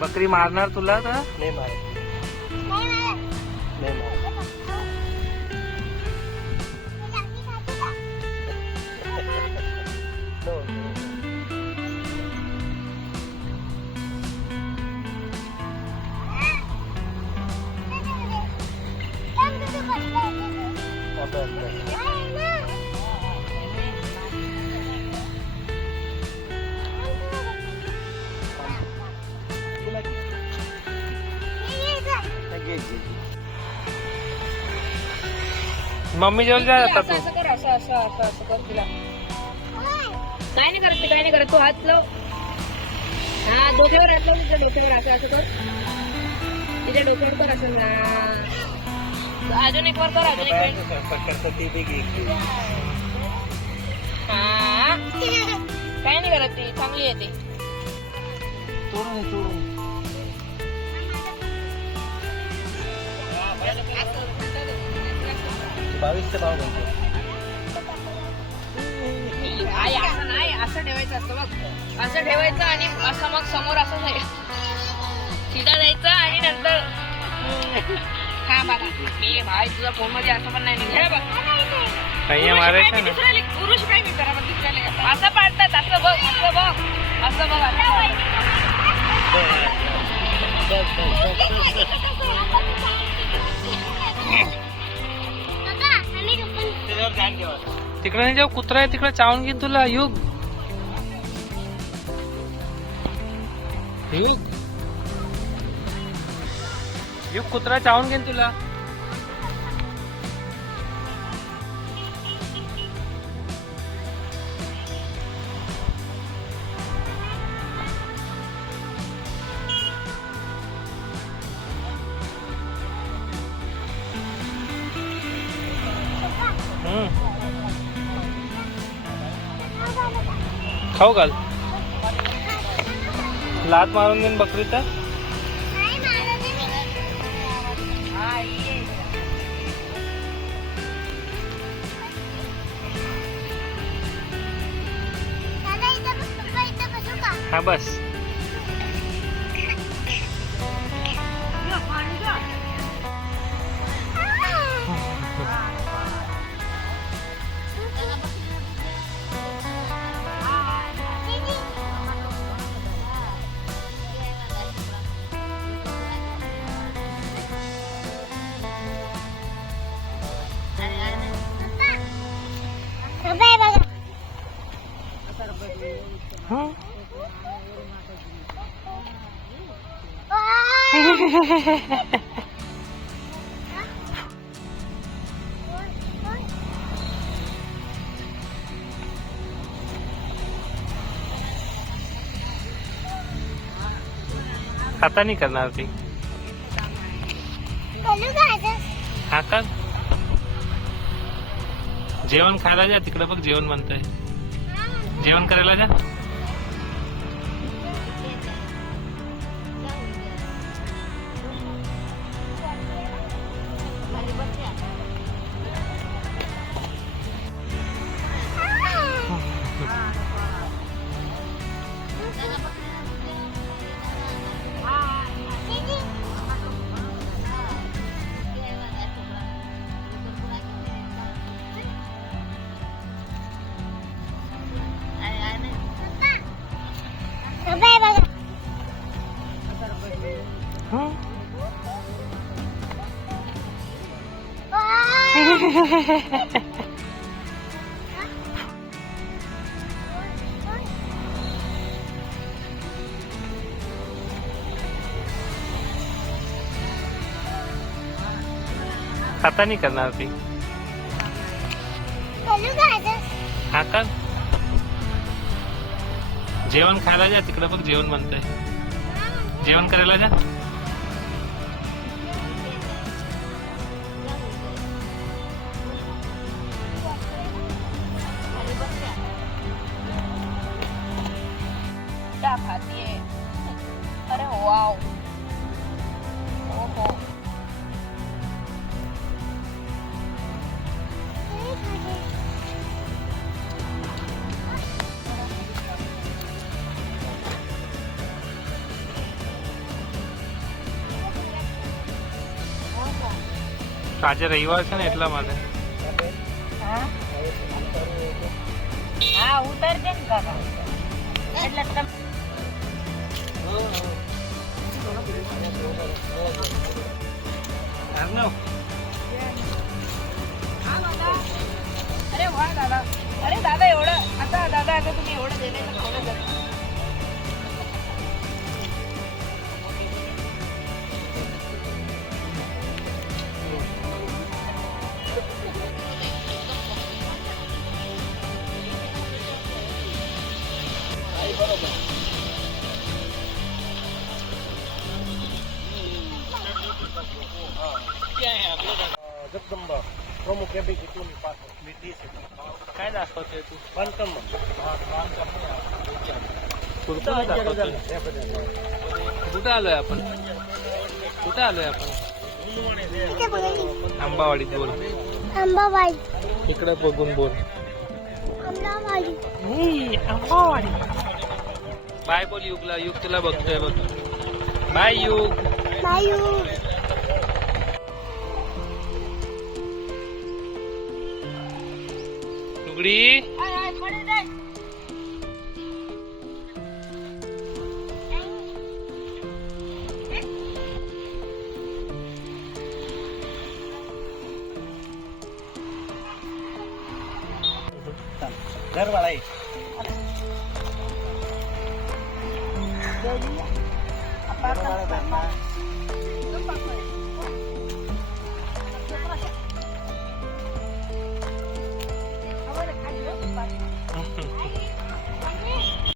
बकरी मारणार तुला का? नाही मारत. मम्मी जेवण जा आता तू. असं कर, असं असं असं असं कर तिला. काय नाही करत, काय नाही करत. तू हात लाव. हा डोक्यावर हात लाव. तिच्या डोक्यावर असं असं कर. तिच्या डोक्यावर कर असं ना. अजून एक वर कर, अजून एक वेळ. हा काय नाही करत ती, चांगली आहे ती. बावीसचे भाव म्हणतो. आई असं नाही, असं ठेवायचं असतं बघ. असं ठेवायचं आणि असं मग समोर असं सीधा जायचं आणि नंतर हा बघा मी भाई तुझा फोन मध्ये असं पण नाही निघालं बघ. मारायचं ना. पुरुष काय मी करा दुसऱ्याला असं पाडतात. असं बघ, असं बघ, असं बघ. तिकडे नाही जाऊ, कुत्रा आहे तिकडे चावून घेईन तुला. युग युग युग कुत्रा चावून घेईन तुला. खाऊ घाल. लात मारून देईन बकरी तर. हा बस. खाता नाही करणार ती. हा का जेवण खायला जा. तिकडे बघ जेवण म्हणतंय. जेवण करायला जा. खाता नाही करणार ती. हा का जेवण खायला जा. तिकडे बघ जेवण म्हणतंय. जेवण करायला जा. अरे वाव. ओहो આજે રવિવાર છે ને એટલા માટે હા ઉતરજે ને કાકા એટલે તમે अरे वाह दादा अरे दादा एवढं आता दादा आता तुम्ही एवढं दिलंय तर खावलं जातं जगदंबा प्रमुख इथून काय दाखवतोय तू बांधकाम कुठं दाखवतोय कुठं आलोय आपण कुठं आलोय आपण आंबावाडीत बोल अंबाबाई इकडे बघून बोल अंबाबाई बाय बोल युगला युग तुला बघतोय बघ बाय युग बायू लुगडी घर वाला आहे